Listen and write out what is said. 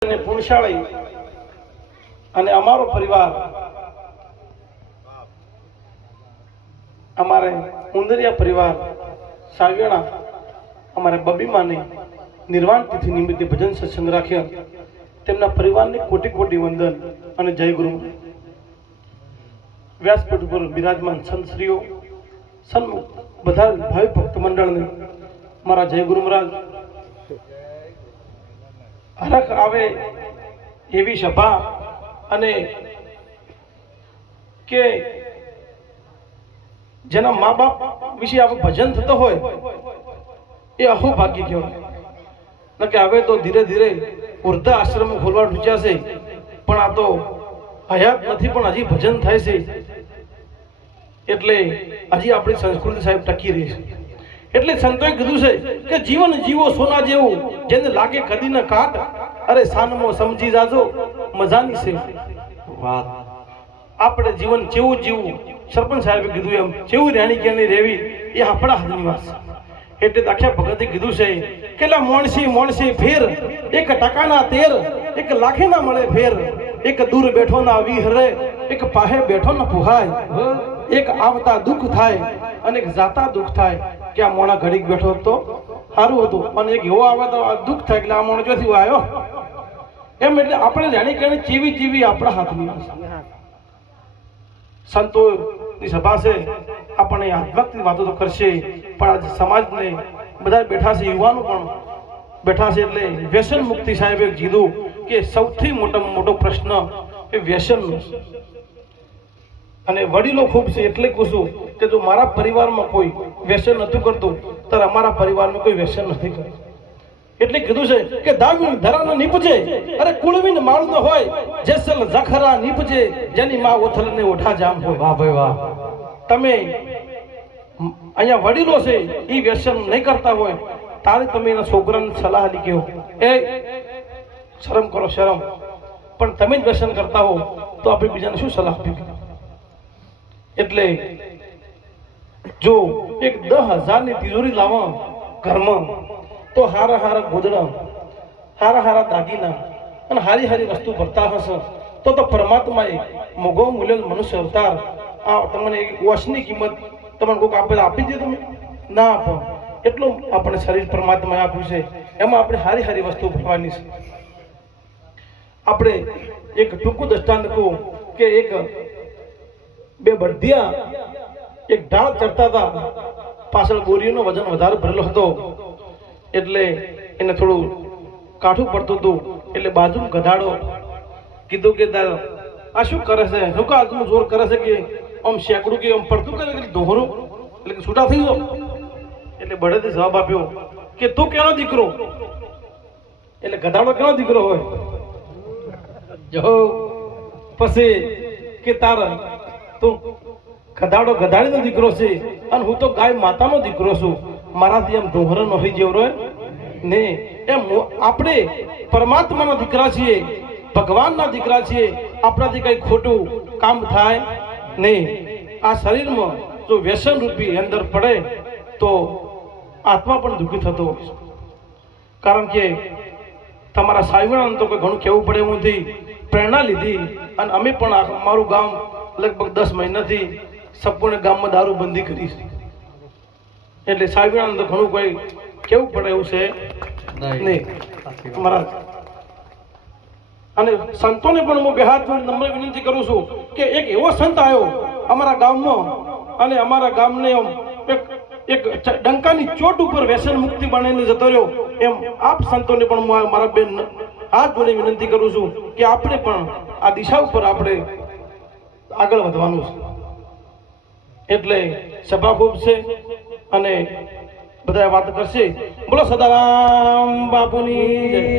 પુણશાળી અને અમારો પરિવાર અમારે ઉંદરિયા પરિવાર સાગણા અમારે બબીમાની નિર્વાણ તિથિ નિમિત્તે ભજન સત્સંગ રાખ્યા. તેમના પરિવારને કોટી કોટી વંદન અને જય ગુરુ. વ્યાસપીઠ ઉપર બિરાજમાન સંતશ્રીઓ, સન્મુખ બધા ભાવિ ભક્ત મંડળને મારા જય ગુરુ મહારાજ. હરખ આવે એવી સભા અને કે જેના મા બાપ વિશે આપણું ભજન થતો હોય એ અહો ભાગ્ય કહેવાય. કે હવે તો ધીરે ધીરે વૃદ્ધા આશ્રમ ખોલવા ઢૂંચ્યા છે, પણ આ તો હયાત નથી, પણ હજી ભજન થાય છે. એટલે હજી આપણી સંસ્કૃતિ સાહેબ ટકી રહી છે. એટલે સંતોએ કીધું છે કે જીવન જીવો સોના જેવું, જેને લાગે કદી ન કાટ, અરે સાનમો સમજી જાજો મજાની છે વાત. આપણે જીવન કેવું જીવવું, સરપંચ સાહેબે કીધું એમ કેવું રેણી ક્યાંની રેવી એ આપણા હાથની વાત છે. એટલે દાખ્યા ભગતે કીધું છે કે લા મોણસી ફેર, એક ટકાના તેર, એક લાખે ના મળે ફેર, એક દૂર બેઠો ના વિહરે, એક પાહે બેઠો ના પુહાય, એક આવતા દુઃખ થાય અને એક જાતા દુઃખ થાય. કે આ મોણા ઘડીક બેઠો તો સારું હતું, અને એક એવો આવે તો દુઃખ થાય એટલે આ મોણો ચોથી આવ્યો એમ. એટલે આપણે જાણી કરીને ચીવી ચીવી આપણા હાથની વાત. સંતોની સભા છે, આપણને આત્મકની વાતો તો કરશે, પણ આજે સમાજને બધા બેઠા છે, યુવાનો પણ બેઠા છે. એટલે વ્યસન મુક્તિ સાહેબે કીધું કે સૌથી મોટામાં મોટો પ્રશ્ન એ વ્યસનનો. અને વડીલો ખૂબ છે, એટલે કહું છું કે જો મારા પરિવારમાં કોઈ વ્યસન નથી કરતું તો અમારા પરિવારમાં કોઈ વ્યસન નથી કરતું. એટલે કીધું છે કે દાવીન ધરાનો નીપજે, અરે કુળવીન માળ ન હોય, જેસલ જખરા નીપજે, જેની માં ઓથલને ઓઠા જામ હોય. વાહ ભાઈ વાહ. તમે અહીંયા વડીલો છે એ વ્યસન નહીં કરતા હોય તારે તમે એના છોકરાને સલાહ લી કહો એ શરમ કરો શરમ, પણ તમે જ વ્યસન કરતા હો તો આપણે બીજાને શું સલાહ આપી. એટલે જો એક 10,000 ની તિજોરી લાવો ઘરમાં તો હારા હારા ગોદડા, હારા હારા દાગીના અને હારી હારી વસ્તુ ભરતા હશે તો પરમાત્માએ મોગો મૂલ્ય મનુષ્ય અવતાર આ તમને વોશની કિંમત તમને કોઈક આપી દે, તમે ના આપો. એટલું આપણે શરીર પરમાત્માએ આપ્યું છે, એમાં આપણે હારી હારી વસ્તુ ભરવાની છે. આપણે એક ટૂંકું દ્રષ્ટાંત કહું કે એક બે બળદિયા એક ઢાળ ચડતા હતા, પાછળ બોરીઓનો વજન વધારે ભરેલો હતો એટલે એને થોડું કાઠું પડતું હતું. એટલે બાજુ ગધાડો કીધું કે આ શું કરે છે, શું કા આજનું જોર કરે છે કે આમ શેકડું કે આમ પડતું કરે કે દોહરું એટલે કે છૂટા થઈ જાઓ. એટલે બળદે જવાબ આપ્યો કે તું કેનો દીકરો? એટલે ગધાડો કેનો દીકરો હોય? જો પછી કે તારા તું ગધાડો ગધાડીનો દીકરો છે અને હું તો ગાય માતાનો દીકરો છું, મારાથી એમ ડોહરો નહીં જેવરો ને. એમ આપણે પરમાત્માના દીકરા છીએ, ભગવાનના દીકરા છીએ, આપણાથી કઈ ખોટું કામ થાય નહીં. આ શરીરમાં જો વ્યસન રૂપી અંદર પડે તો આત્મા પણ દુઃખી થતો હોય છે. કારણ કે તમારા સાહેબાને તો કોઈ ઘણું કહેવું પડે એવું નથી, પ્રેરણા લીધી. અને અમે પણ અમારું ગામ લગભગ 10 મહિનાથી સંપૂર્ણ ગામમાં દારૂબંધી કરી છે. એટલે સાહેબાને તો ઘણું કોઈ કેવું પડે એવું છે નહીં મહારાજ. અને સંતોને પણ હું બે હાથ જોડી નમ્ર વિનંતી કરું છું કે એક એવો સંત આવ્યો અમારા ગામમાં અને અમારા ગામને એક ડંકાની ચોટ ઉપર વ્યસન મુક્તિ બનાવીને જતો રહ્યો. એમ આપ સંતોને પણ હું મારા બેન હાથ જોડી વિનંતી કરું છું કે આપણે પણ આ દિશા ઉપર આપણે આગળ વધવાનું છે. એટલે સભા ખૂબ છે અને બધા વાત કરશે. બોલો સદારામ બાપુની.